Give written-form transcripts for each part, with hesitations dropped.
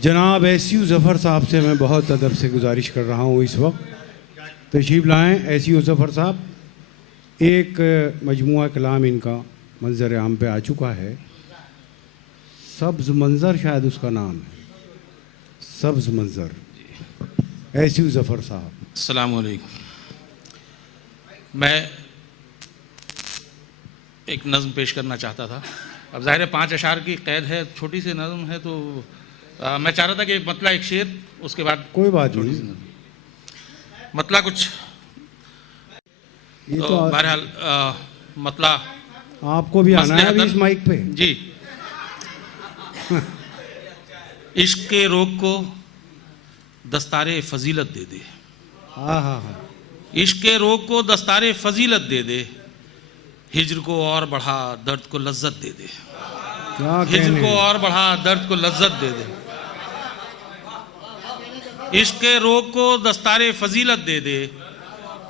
जनाब एसयू ज़फ़र साहब से मैं बहुत अदब से गुजारिश कर रहा हूँ इस वक्त तशरीफ़ लाएँ। एसयू ज़फ़र साहब, एक मजमुआ कलाम इनका मंजर आम पे आ चुका है। सब्ज़ मंज़र शायद उसका नाम है, सब्ज़ मंज़र। एसयू ज़फ़र साहब, अस्सलाम वालेकुम। मैं एक नज़्म पेश करना चाहता था। अब ज़ाहिर है 5 अशार की कैद है, छोटी सी नज़्म है, तो मैं चाह रहा था कि मतला एक शेर, उसके बाद कोई बात नहीं, मतला कुछ ये तो तो बहरहाल मतला आपको भी आना है अभी इस माइक पे जी। इश्क के रोग को दस्तारे फजीलत दे दे। हाँ हाँ हाँ, इश्क के रोग को दस्तारे फजीलत दे दे, हिज्र को और बढ़ा दर्द को लज्जत दे दे। क्या हिज्र कहने। को और बढ़ा दर्द को लज्जत दे दे। इश्क के रोग को दस्तारे फजीलत दे दे,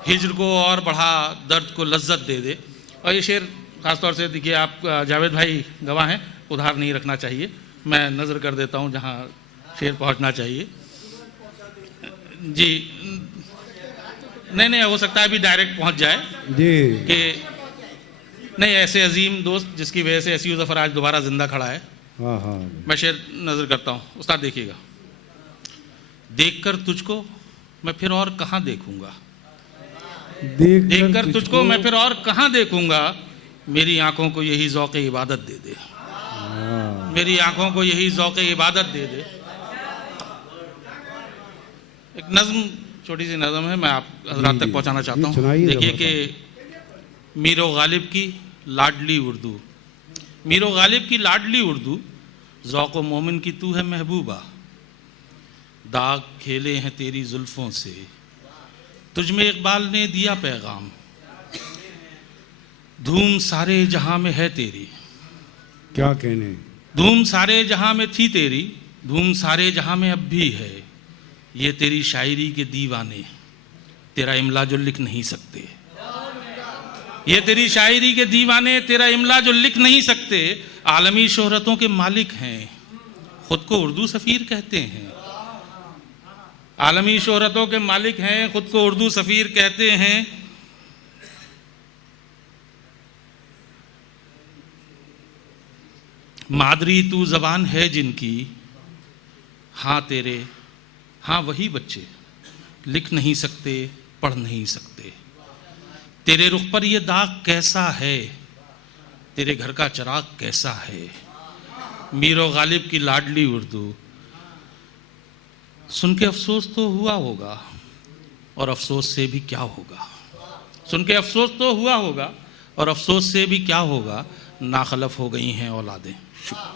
हिज्र को और बढ़ा दर्द को लज्जत दे दे। और ये शेर ख़ासतौर से देखिए, आप जावेद भाई गवाह हैं, उधार नहीं रखना चाहिए। मैं नज़र कर देता हूँ जहाँ शेर पहुँचना चाहिए जी। नहीं, हो सकता है अभी डायरेक्ट पहुँच जाए जी। कि नहीं, ऐसे अजीम दोस्त जिसकी वजह से एसयू ज़फ़र आज दोबारा ज़िंदा खड़ा है। हाँ हाँ, मैं शेर नज़र करता हूँ। उस्ताद देखिएगा। देखकर तुझको मैं फिर और कहाँ देखूंगा, देखकर तुझको मैं फिर और कहाँ देखूंगा, मेरी आंखों को यही ज़ौक़े इबादत दे दे। मेरी आंखों को यही ज़ौक़े इबादत दे दे। एक नज़्म, छोटी सी नज़्म है, मैं आप हज़रात तक पहुँचाना चाहता हूँ। देखिए कि मीरो गालिब की लाडली उर्दू, मीरो गालिब की लाडली उर्दू, ज़ौक़ मोमिन की तू है महबूबा। दाग खेले हैं तेरी जुल्फ़ों से, तुझ में इकबाल ने दिया पैगाम। धूम सारे जहां में है तेरी, क्या कहने। धूम सारे जहां में थी तेरी, धूम सारे जहां में अब भी है। ये तेरी शायरी के दीवाने तेरा इमला जो लिख नहीं सकते। ये तेरी शायरी के दीवाने तेरा इमला जो लिख नहीं सकते। आलमी शोहरतों के मालिक हैं, खुद को उर्दू सफ़ीर कहते हैं। आलमी शोहरतों के मालिक हैं, खुद को उर्दू सफ़ीर कहते हैं। मादरी तू ज़बान है जिनकी, हाँ तेरे हाँ वही बच्चे लिख नहीं सकते, पढ़ नहीं सकते। तेरे रुख पर ये दाग कैसा है, तेरे घर का चिराग कैसा है। मीरो गालिब की लाडली उर्दू, सुन के अफसोस तो हुआ होगा, और अफसोस से भी क्या होगा। सुन के अफसोस तो हुआ होगा, और अफसोस से भी क्या होगा। नाखलफ हो गई हैं औलादें। शुक्र।